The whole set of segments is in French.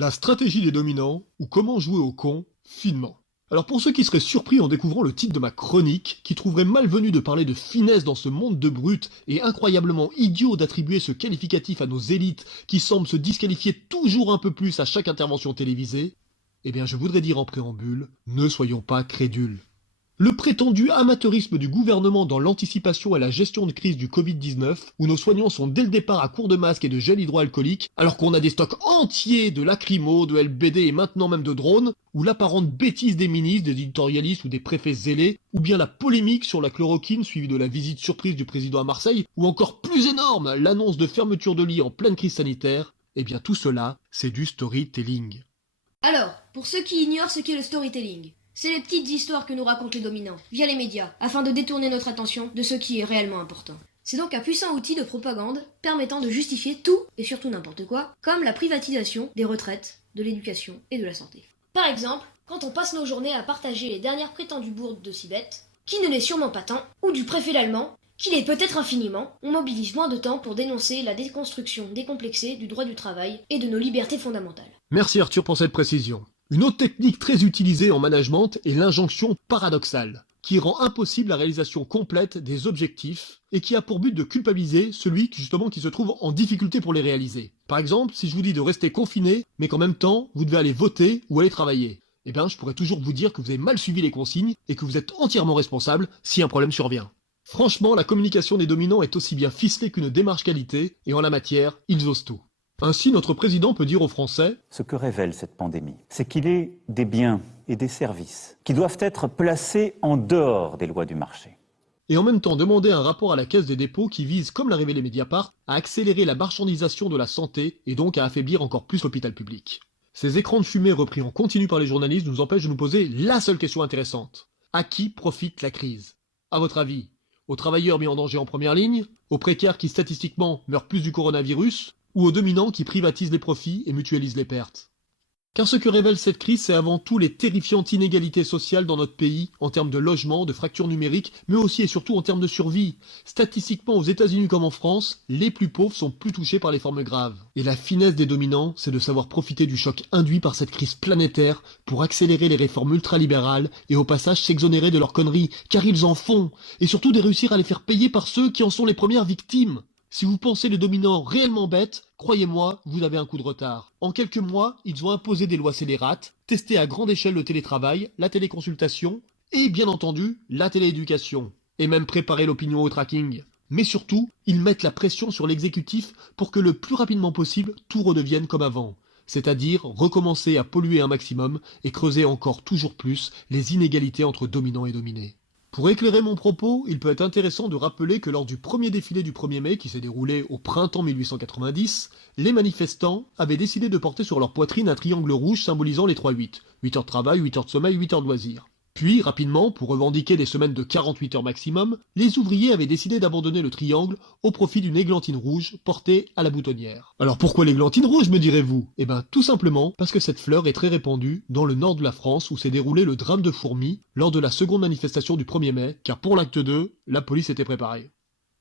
La stratégie des dominants, ou comment jouer au con, finement. Alors pour ceux qui seraient surpris en découvrant le titre de ma chronique, qui trouveraient malvenu de parler de finesse dans ce monde de brutes et incroyablement idiot d'attribuer ce qualificatif à nos élites qui semblent se disqualifier toujours un peu plus à chaque intervention télévisée, eh bien je voudrais dire en préambule, ne soyons pas crédules. Le prétendu amateurisme du gouvernement dans l'anticipation et la gestion de crise du Covid-19, où nos soignants sont dès le départ à court de masques et de gel hydroalcoolique, alors qu'on a des stocks entiers de lacrymo, de LBD et maintenant même de drones, ou l'apparente bêtise des ministres, des éditorialistes ou des préfets zélés, ou bien la polémique sur la chloroquine suivie de la visite surprise du président à Marseille, ou encore plus énorme, l'annonce de fermeture de lits en pleine crise sanitaire, eh bien tout cela, c'est du storytelling. Alors, pour ceux qui ignorent ce qu'est le storytelling, c'est les petites histoires que nous racontent les dominants, via les médias, afin de détourner notre attention de ce qui est réellement important. C'est donc un puissant outil de propagande permettant de justifier tout et surtout n'importe quoi, comme la privatisation des retraites, de l'éducation et de la santé. Par exemple, quand on passe nos journées à partager les dernières prétendues bourdes de Sibeth, qui ne l'est sûrement pas tant, ou du préfet l'allemand, qui l'est peut-être infiniment, on mobilise moins de temps pour dénoncer la déconstruction décomplexée du droit du travail et de nos libertés fondamentales. Merci Arthur pour cette précision. Une autre technique très utilisée en management est l'injonction paradoxale, qui rend impossible la réalisation complète des objectifs et qui a pour but de culpabiliser celui qui se trouve en difficulté pour les réaliser. Par exemple, si je vous dis de rester confiné, mais qu'en même temps, vous devez aller voter ou aller travailler, eh bien je pourrais toujours vous dire que vous avez mal suivi les consignes et que vous êtes entièrement responsable si un problème survient. Franchement, la communication des dominants est aussi bien ficelée qu'une démarche qualité, et en la matière, ils osent tout. Ainsi, notre président peut dire aux Français « Ce que révèle cette pandémie, c'est qu'il est des biens et des services qui doivent être placés en dehors des lois du marché. » et en même temps demander un rapport à la Caisse des dépôts qui vise, comme l'a révélé Mediapart, à accélérer la marchandisation de la santé et donc à affaiblir encore plus l'hôpital public. Ces écrans de fumée repris en continu par les journalistes nous empêchent de nous poser la seule question intéressante. À qui profite la crise? À votre avis? Aux travailleurs mis en danger en première ligne? Aux précaires qui statistiquement meurent plus du coronavirus? Ou aux dominants qui privatisent les profits et mutualisent les pertes? Car ce que révèle cette crise, c'est avant tout les terrifiantes inégalités sociales dans notre pays, en termes de logement, de fractures numériques, mais aussi et surtout en termes de survie. Statistiquement, aux États-Unis comme en France, les plus pauvres sont plus touchés par les formes graves. Et la finesse des dominants, c'est de savoir profiter du choc induit par cette crise planétaire pour accélérer les réformes ultralibérales et au passage s'exonérer de leurs conneries, car ils en font, et surtout de réussir à les faire payer par ceux qui en sont les premières victimes. Si vous pensez les dominants réellement bêtes, croyez-moi, vous avez un coup de retard. En quelques mois, ils ont imposé des lois scélérates, testé à grande échelle le télétravail, la téléconsultation et bien entendu la télééducation, et même préparé l'opinion au tracking. Mais surtout, ils mettent la pression sur l'exécutif pour que le plus rapidement possible, tout redevienne comme avant. C'est-à-dire recommencer à polluer un maximum et creuser encore toujours plus les inégalités entre dominants et dominés. Pour éclairer mon propos, il peut être intéressant de rappeler que lors du premier défilé du 1er mai qui s'est déroulé au printemps 1890, les manifestants avaient décidé de porter sur leur poitrine un triangle rouge symbolisant les 3-8. 8 heures de travail, 8 heures de sommeil, 8 heures de loisirs. Puis, rapidement, pour revendiquer des semaines de 48 heures maximum, les ouvriers avaient décidé d'abandonner le triangle au profit d'une églantine rouge portée à la boutonnière. Alors pourquoi l'églantine rouge, me direz-vous? Eh ben tout simplement parce que cette fleur est très répandue dans le nord de la France où s'est déroulé le drame de Fourmies lors de la seconde manifestation du 1er mai, car pour l'acte 2, la police était préparée.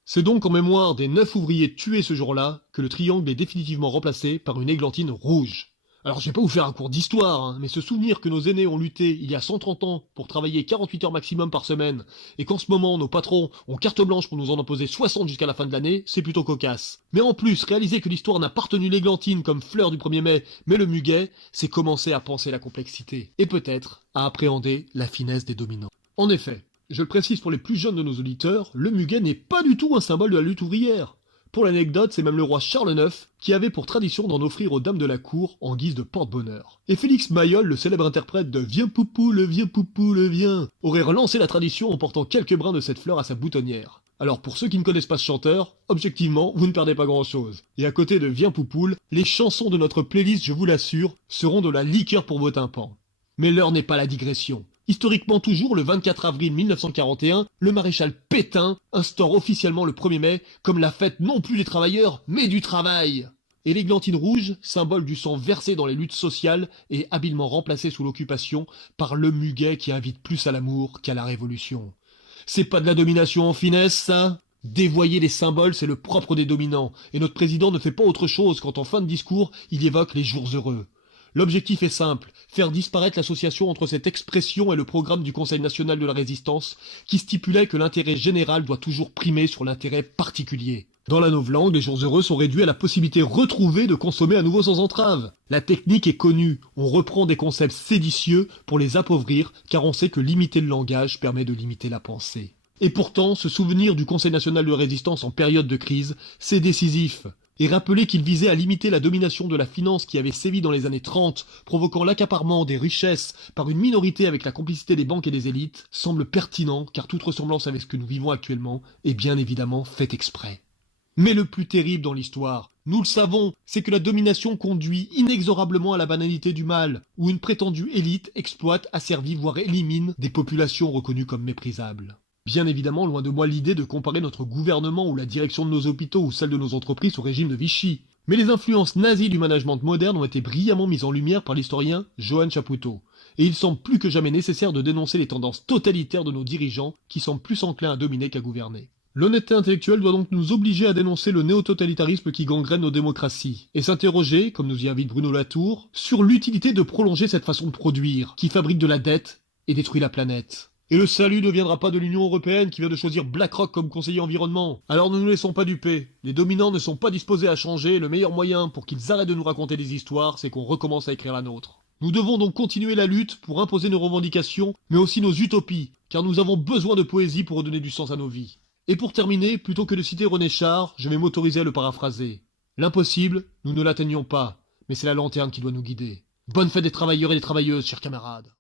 C'est donc en mémoire des 9 ouvriers tués ce jour-là que le triangle est définitivement remplacé par une églantine rouge. Alors je vais pas vous faire un cours d'histoire, mais se souvenir que nos aînés ont lutté il y a 130 ans pour travailler 48 heures maximum par semaine, et qu'en ce moment nos patrons ont carte blanche pour nous en imposer 60 jusqu'à la fin de l'année, c'est plutôt cocasse. Mais en plus, réaliser que l'histoire n'a pas retenu l'églantine comme fleur du 1er mai, mais le muguet, c'est commencer à penser la complexité, et peut-être à appréhender la finesse des dominants. En effet, je le précise pour les plus jeunes de nos auditeurs, le muguet n'est pas du tout un symbole de la lutte ouvrière. Pour l'anecdote, c'est même le roi Charles IX qui avait pour tradition d'en offrir aux dames de la cour en guise de porte-bonheur. Et Félix Mayol, le célèbre interprète de Viens Poupoule, viens, aurait relancé la tradition en portant quelques brins de cette fleur à sa boutonnière. Alors pour ceux qui ne connaissent pas ce chanteur, objectivement, vous ne perdez pas grand-chose. Et à côté de Viens Poupoule, les chansons de notre playlist, je vous l'assure, seront de la liqueur pour vos tympans. Mais l'heure n'est pas la digression. Historiquement toujours, le 24 avril 1941, le maréchal Pétain instaure officiellement le 1er mai comme la fête non plus des travailleurs, mais du travail. Et l'églantine rouge, symbole du sang versé dans les luttes sociales, est habilement remplacée sous l'occupation par le muguet qui invite plus à l'amour qu'à la révolution. C'est pas de la domination en finesse, ça? Dévoyer les symboles, c'est le propre des dominants, et notre président ne fait pas autre chose quand en fin de discours, il évoque les jours heureux. L'objectif est simple, faire disparaître l'association entre cette expression et le programme du Conseil national de la résistance, qui stipulait que l'intérêt général doit toujours primer sur l'intérêt particulier. Dans la novlangue, les jours heureux sont réduits à la possibilité retrouvée de consommer à nouveau sans entrave. La technique est connue, on reprend des concepts séditieux pour les appauvrir, car on sait que limiter le langage permet de limiter la pensée. Et pourtant, se souvenir du Conseil national de résistance en période de crise, c'est décisif. Et rappeler qu'il visait à limiter la domination de la finance qui avait sévi dans les années 30, provoquant l'accaparement des richesses par une minorité avec la complicité des banques et des élites, semble pertinent car toute ressemblance avec ce que nous vivons actuellement est bien évidemment faite exprès. Mais le plus terrible dans l'histoire, nous le savons, c'est que la domination conduit inexorablement à la banalité du mal, où une prétendue élite exploite, asservit, voire élimine des populations reconnues comme méprisables. Bien évidemment, loin de moi l'idée de comparer notre gouvernement ou la direction de nos hôpitaux ou celle de nos entreprises au régime de Vichy. Mais les influences nazies du management moderne ont été brillamment mises en lumière par l'historien Johann Chapoutot. Et il semble plus que jamais nécessaire de dénoncer les tendances totalitaires de nos dirigeants qui semblent plus enclins à dominer qu'à gouverner. L'honnêteté intellectuelle doit donc nous obliger à dénoncer le néo-totalitarisme qui gangrène nos démocraties, et s'interroger, comme nous y invite Bruno Latour, sur l'utilité de prolonger cette façon de produire, qui fabrique de la dette et détruit la planète. Et le salut ne viendra pas de l'Union européenne qui vient de choisir BlackRock comme conseiller environnement. Alors ne nous laissons pas duper. Les dominants ne sont pas disposés à changer, et le meilleur moyen pour qu'ils arrêtent de nous raconter des histoires, c'est qu'on recommence à écrire la nôtre. Nous devons donc continuer la lutte pour imposer nos revendications, mais aussi nos utopies, car nous avons besoin de poésie pour redonner du sens à nos vies. Et pour terminer, plutôt que de citer René Char, je vais m'autoriser à le paraphraser. L'impossible, nous ne l'atteignons pas, mais c'est la lanterne qui doit nous guider. Bonne fête des travailleurs et des travailleuses, chers camarades.